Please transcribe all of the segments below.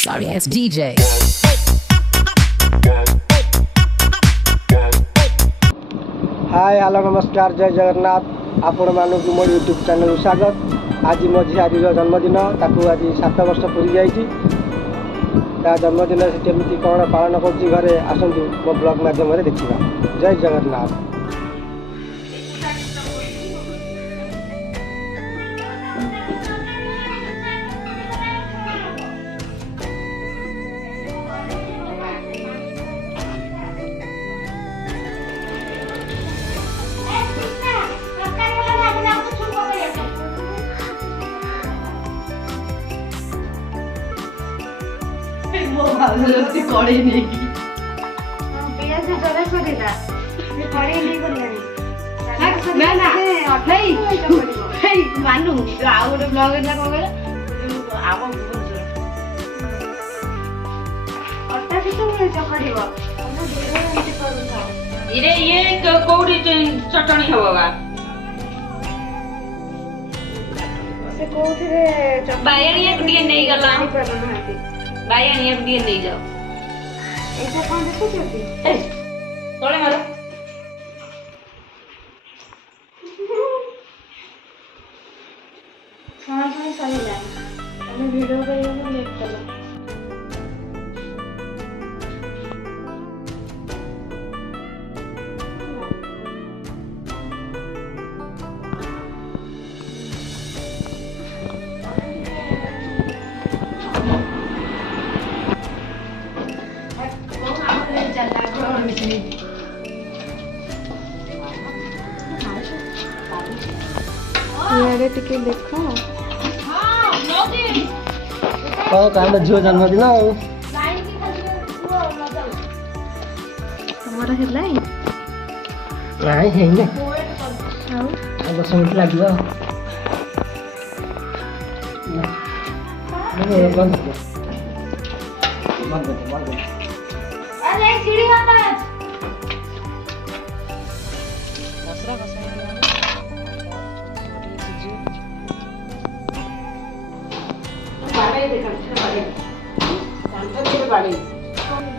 Sorry ass DJ. Hi hello नमस्कार जय जगन्नाथ आपण मानक मो यूट्यूब चैनल स्वागत। आज मो झियारी जन्मदिन ताकू आज 7 वर्ष पूरी जाइए। जन्मदिन से केमी कौन पालन कर घरे आसतु मो ब्लॉग माध्यम देखा। जय जगन्नाथ। चटणी हवा बायनिया गुटिए नहीं गला बायनिया गुटिए नहीं जाओ ऐसा कौन देखुछती ए तोले मारो हाँ सही हमें वीडियो करिए लेट करो यारे टिके देखो कहाँ झील जन्मदिन हमारा हेला नहीं 10 मिनट लगे। अरे सीढ़ी माता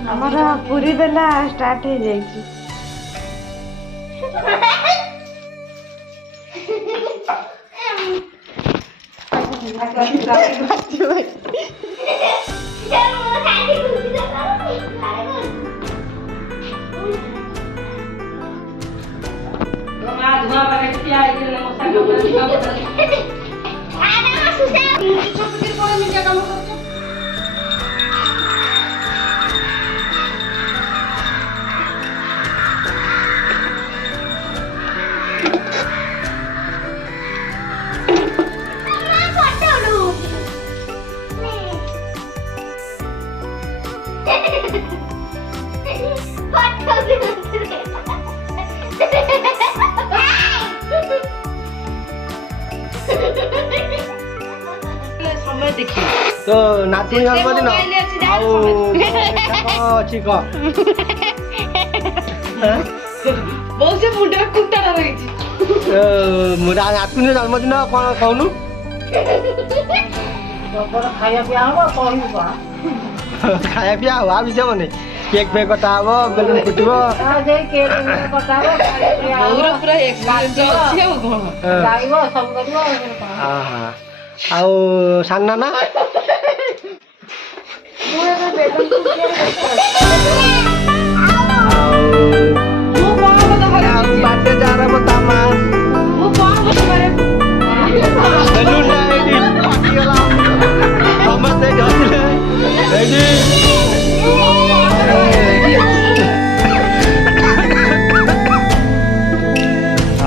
हमारा पूरी बेला स्टार्ट हो जाएगी। तो नाती जन्मदिन अच्छी कह बहुत से मुंडा कुत्ता रही नातुनी जन्मदिन कौन कहूनु खाया पिया हम आ विषय मैंने केक पे कटा हम बेलून फुटब आउ साना ना बाटे जा रहा बता बेलून समझते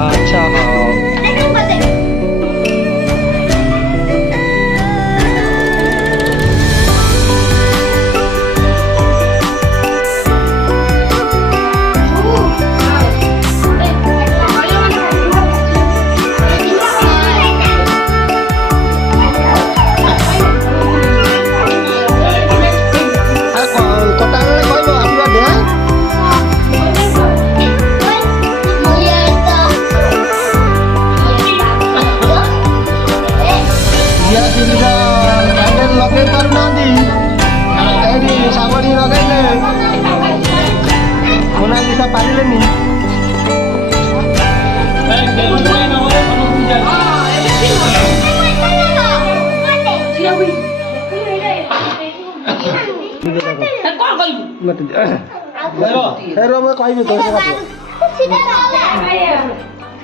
अच्छा हाँ ଖାଇଲେନି ମତେ ହେର ମୁଁ କହିବି ତ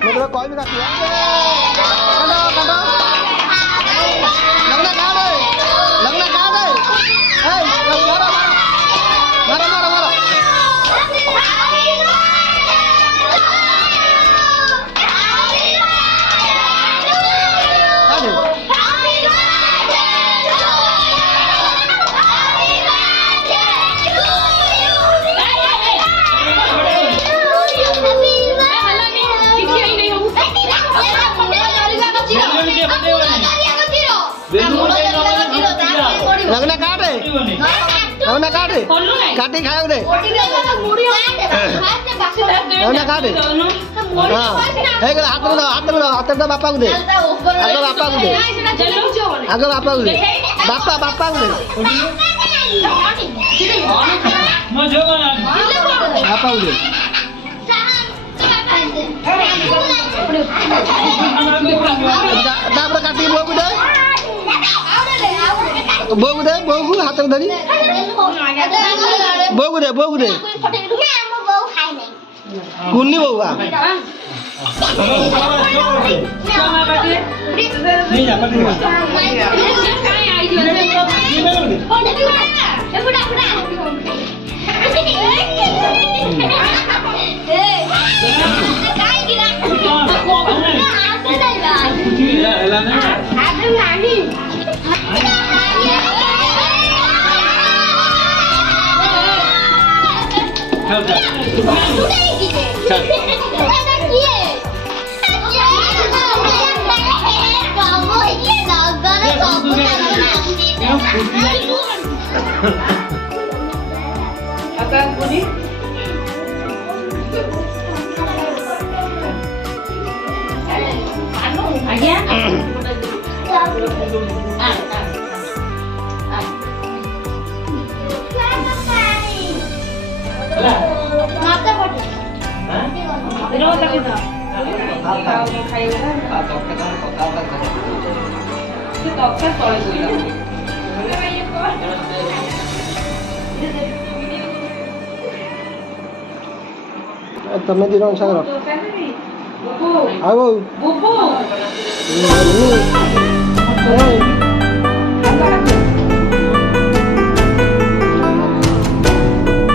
ମୁଁ କହିବି लगना काट लगना काट काटी खाओ दे लगना काट हां हे गला हाथ में हाथ में बापा को दे आगे बापा को दे आगे बापा को दे बापा को दे बापा को दे दाब काटी बोगु दे बोगु हाथ में धरी बोगु दे कुन्नी बउआ तमें दिन सागर आओ बुबू